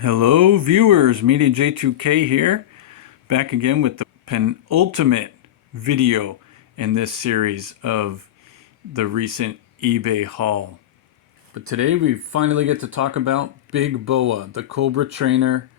Hello viewers, Media J2K here, back again with the penultimate video in this series of the recent eBay haul. But today we finally get to talk about Big Boa, the Cobra trainer,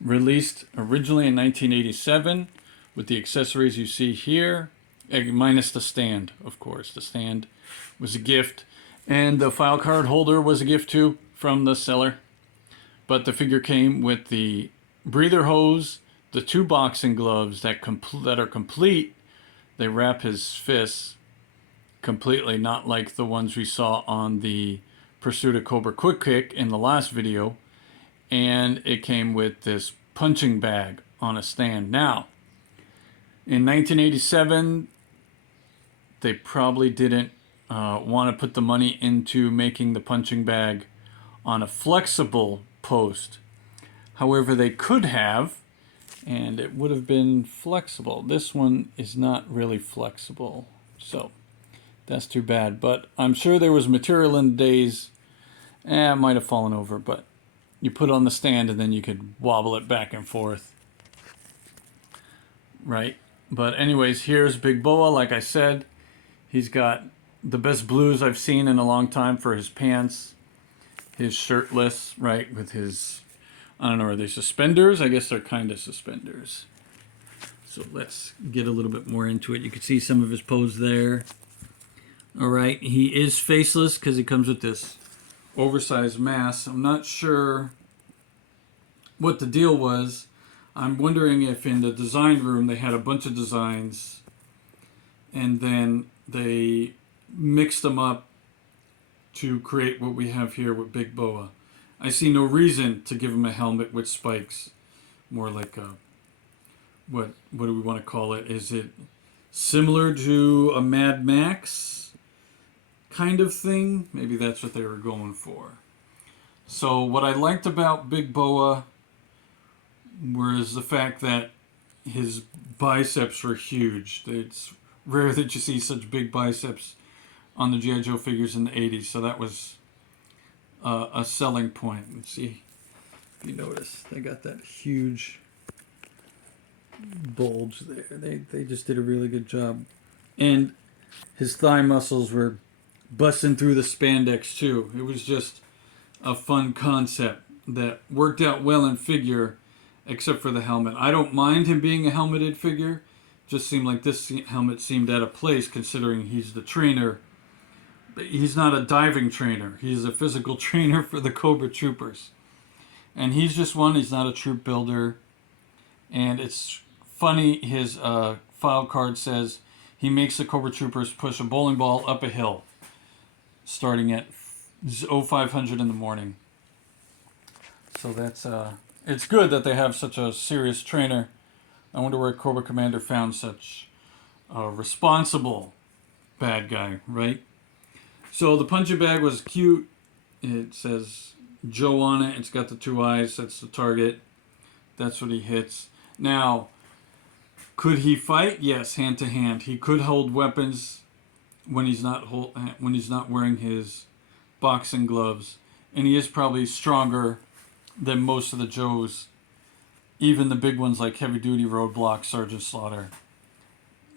released originally in 1987 with the accessories you see here, minus the stand, of course. The stand was a gift, and the file card holder was a gift too from the seller. But the figure came with the breather hose, the two boxing gloves that are complete. They wrap his fists completely, not like the ones we saw on the Pursuit of Cobra Quick Kick in the last video. And it came with this punching bag on a stand. Now, in 1987, they probably didn't want to put the money into making the punching bag on a flexible post. However, they could have, and it would have been flexible. This one is not really flexible, so that's too bad. But I'm sure there was material in the days, it might have fallen over, but you put it on the stand and then you could wobble it back and forth. Right? But anyways, here's Big Boa. Like I said, he's got the best blues I've seen in a long time for his pants. His shirtless, right, with his, I don't know, are they suspenders? I guess they're kind of suspenders. So let's get a little bit more into it. You can see some of his pose there. All right, he is faceless because he comes with this oversized mask. I'm not sure what the deal was. I'm wondering if in the design room they had a bunch of designs and then they mixed them up to create what we have here with Big Boa. I see no reason to give him a helmet with spikes. More like a, what do we want to call it? Is it similar to a Mad Max kind of thing? Maybe that's what they were going for. So what I liked about Big Boa was the fact that his biceps were huge. It's rare that you see such big biceps on the G.I. Joe figures in the 80s, so that was a selling point. Let's see if you notice, they got that huge bulge there. They just did a really good job. And his thigh muscles were busting through the spandex too. It was just a fun concept that worked out well in figure, except for the helmet. I don't mind him being a helmeted figure. Just seemed like this helmet seemed out of place considering he's the trainer. He's not a diving trainer. He's a physical trainer for the Cobra Troopers. And he's just one. He's not a troop builder. And it's funny, his file card says he makes the Cobra Troopers push a bowling ball up a hill starting at 0500 in the morning. So that's it's good that they have such a serious trainer. I wonder where Cobra Commander found such a responsible bad guy, right? So the punching bag was cute. It says Joe on it. It's got the two eyes. That's the target. That's what he hits. Now, could he fight? Yes, hand to hand. He could hold weapons when he's not wearing his boxing gloves, and he is probably stronger than most of the Joes, even the big ones like Heavy Duty, Roadblock, Sergeant Slaughter.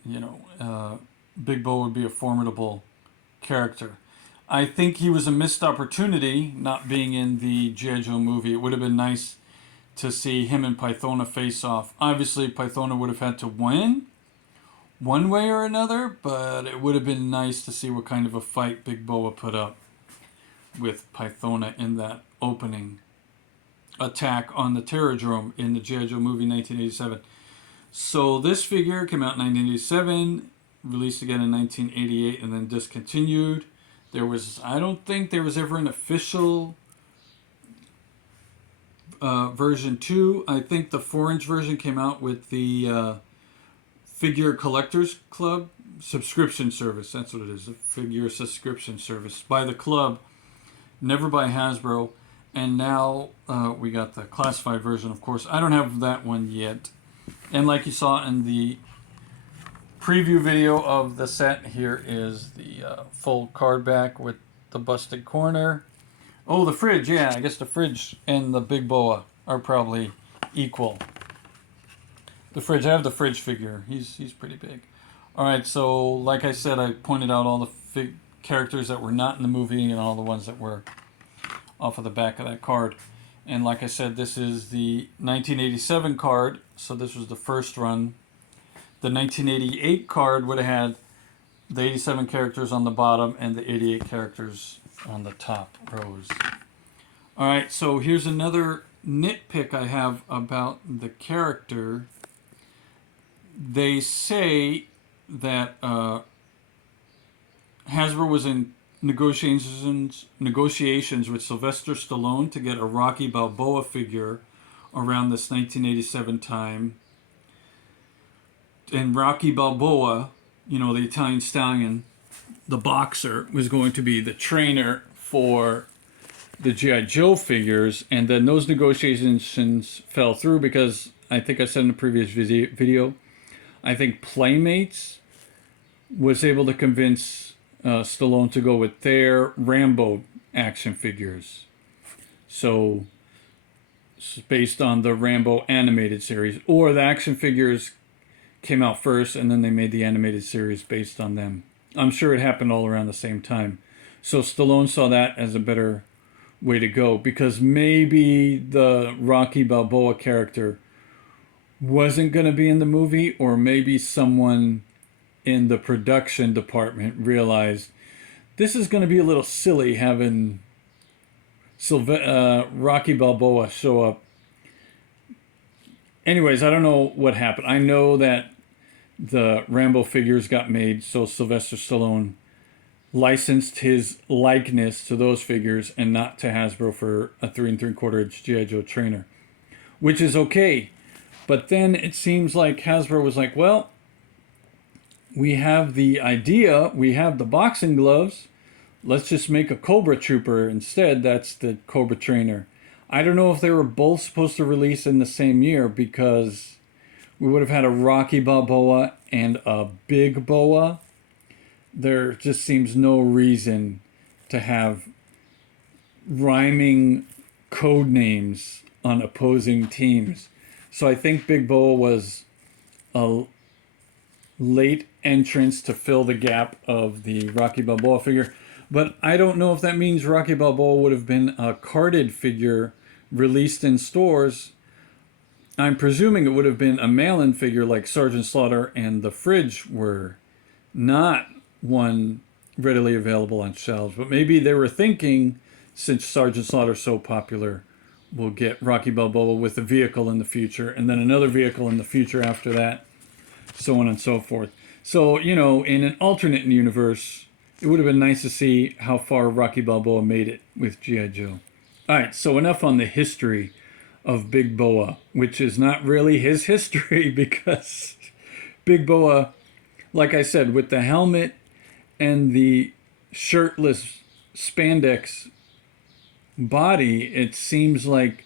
You know, Big Bo would be a formidable character. I think he was a missed opportunity not being in the G.I. Joe movie. It would have been nice to see him and Pythona face off. Obviously, Pythona would have had to win one way or another, but it would have been nice to see what kind of a fight Big Boa put up with Pythona in that opening attack on the Terrordrome in the G.I. Joe movie 1987. So this figure came out in 1987, released again in 1988, and then discontinued. I don't think there was ever an official version 2. I think the 4-inch version came out with the Figure Collectors Club subscription service. That's what it is, a figure subscription service by the club, never by Hasbro. And now we got the classified version, of course. I don't have that one yet. And like you saw in the preview video of the set, here is the full card back with the busted corner. Oh, the fridge, yeah, I guess the fridge and the Big Boa are probably equal. The fridge, I have the fridge figure. He's pretty big. All right, so like I said, I pointed out all the characters that were not in the movie and all the ones that were off of the back of that card. And like I said, this is the 1987 card, so this was the first run. The 1988 card would have had the 87 characters on the bottom and the 88 characters on the top rows. All right, so here's another nitpick I have about the character. They say that Hasbro was in negotiations with Sylvester Stallone to get a Rocky Balboa figure around this 1987 time. And Rocky Balboa, you know, the Italian stallion, the boxer, was going to be the trainer for the G.I. Joe figures. And then those negotiations fell through because, I think I said in the previous video, I think Playmates was able to convince Stallone to go with their Rambo action figures. So, based on the Rambo animated series. Or the action figures came out first and then they made the animated series based on them. I'm sure it happened all around the same time. So Stallone saw that as a better way to go, because maybe the Rocky Balboa character wasn't going to be in the movie, or maybe someone in the production department realized this is going to be a little silly having Rocky Balboa show up. Anyways, I don't know what happened. I know that the Rambo figures got made, so Sylvester Stallone licensed his likeness to those figures and not to Hasbro for a 3 3/4 inch G.I. Joe trainer, which is okay. But then it seems like Hasbro was like, well, we have the idea, we have the boxing gloves, let's just make a Cobra Trooper instead. That's the Cobra trainer. I don't know if they were both supposed to release in the same year, because we would have had a Rocky Balboa and a Big Boa. There just seems no reason to have rhyming code names on opposing teams. So I think Big Boa was a late entrance to fill the gap of the Rocky Balboa figure. But I don't know if that means Rocky Balboa would have been a carded figure released in stores. I'm presuming it would have been a mail-in figure like Sergeant Slaughter and the Fridge were, not one readily available on shelves. But maybe they were thinking, since Sergeant Slaughter's so popular, we'll get Rocky Balboa with a vehicle in the future, and then another vehicle in the future after that, so on and so forth. So, you know, in an alternate universe, it would have been nice to see how far Rocky Balboa made it with G.I. Joe. All right, so enough on the history of Big Boa, which is not really his history, because Big Boa, like I said, with the helmet and the shirtless spandex body, it seems like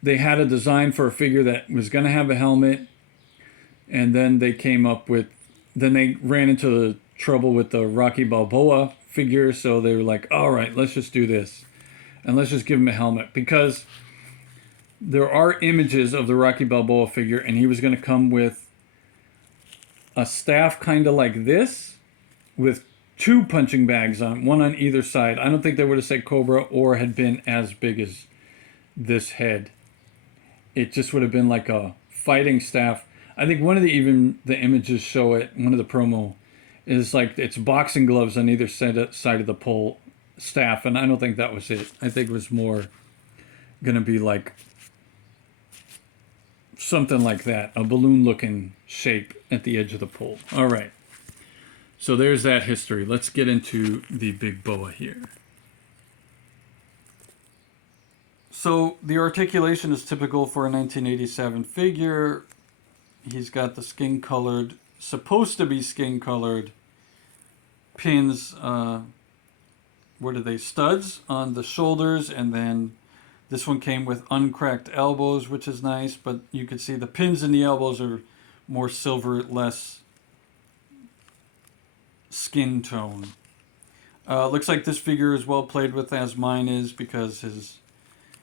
they had a design for a figure that was going to have a helmet, and then they came up with, then they ran into the trouble with the Rocky Balboa figure, so they were like, all right, let's just do this, and let's just give him a helmet, because there are images of the Rocky Balboa figure, and he was going to come with a staff kind of like this, with 2 punching bags on, one on either side. I don't think they would have said Cobra or had been as big as this head. It just would have been like a fighting staff. I think one of the images show it, one of the promo, is like it's boxing gloves on either side of the pole staff, and I don't think that was it. I think it was more gonna be like something like that, a balloon-looking shape at the edge of the pole. All right. So there's that history. Let's get into the Big Boa here. So the articulation is typical for a 1987 figure. He's got the skin-colored, supposed to be skin-colored pins, what are they, studs on the shoulders, and then this one came with uncracked elbows, which is nice, but you can see the pins in the elbows are more silver, less skin tone. Looks like this figure is well played with, as mine is, because his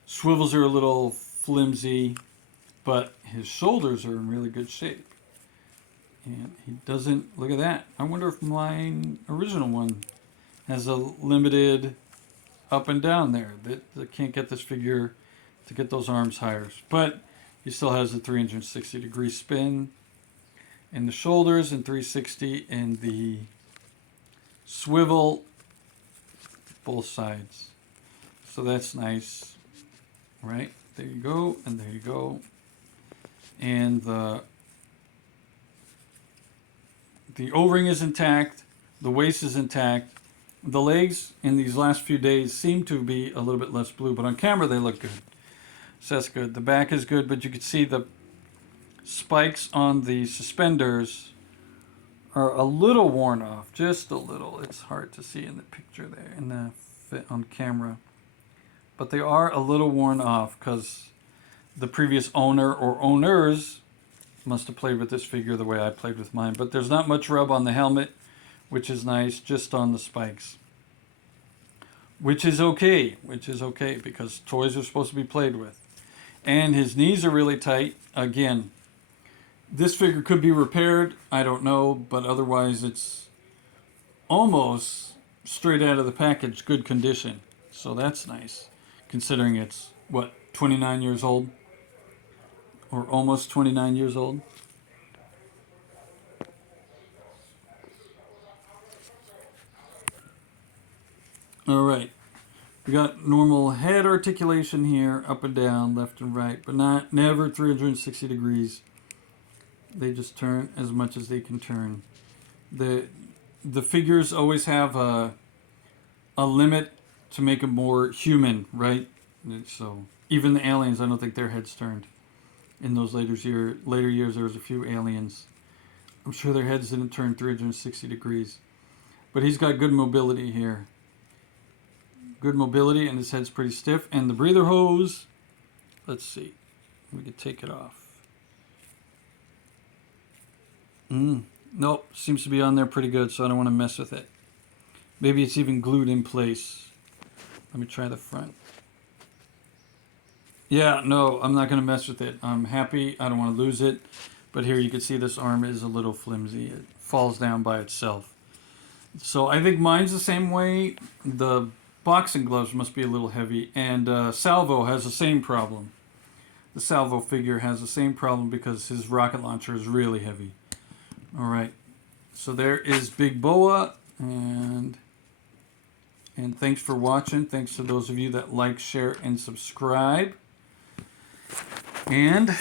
swivels are a little flimsy, but his shoulders are in really good shape. And he doesn't, look at that. I wonder if my original one has a limited up and down there. That can't get this figure to get those arms higher. But he still has a 360 degree spin in the shoulders and 360 in the swivel, both sides. So that's nice, right? There you go, and there you go. And the O-ring is intact, the waist is intact. The legs in these last few days seem to be a little bit less blue, but on camera they look good. So that's good. The back is good, but you can see the spikes on the suspenders are a little worn off, just a little. It's hard to see in the picture there, in the fit on camera. But they are a little worn off because the previous owner or owners must have played with this figure the way I played with mine. But there's not much rub on the helmet, which is nice, just on the spikes. Which is okay because toys are supposed to be played with. And his knees are really tight. Again, this figure could be repaired, I don't know, but otherwise it's almost straight out of the package, good condition. So that's nice, considering it's, what, 29 years old? Or almost 29 years old? All right. We got normal head articulation here, up and down, left and right, but never 360 degrees. They just turn as much as they can turn. The figures always have a limit to make them more human, right? So even the aliens, I don't think their heads turned. In those later years, there was a few aliens. I'm sure their heads didn't turn 360 degrees. But he's got good mobility here. Good mobility, and his head's pretty stiff. And the breather hose, let's see. We could take it off. Nope, seems to be on there pretty good, so I don't want to mess with it. Maybe it's even glued in place. Let me try the front. Yeah, no, I'm not going to mess with it. I'm happy. I don't want to lose it. But here you can see this arm is a little flimsy. It falls down by itself. So I think mine's the same way. The boxing gloves must be a little heavy. And Salvo has the same problem. The Salvo figure has the same problem because his rocket launcher is really heavy. All right. So there is Big Boa. And thanks for watching. Thanks to those of you that like, share, and subscribe. And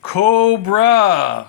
Cobra!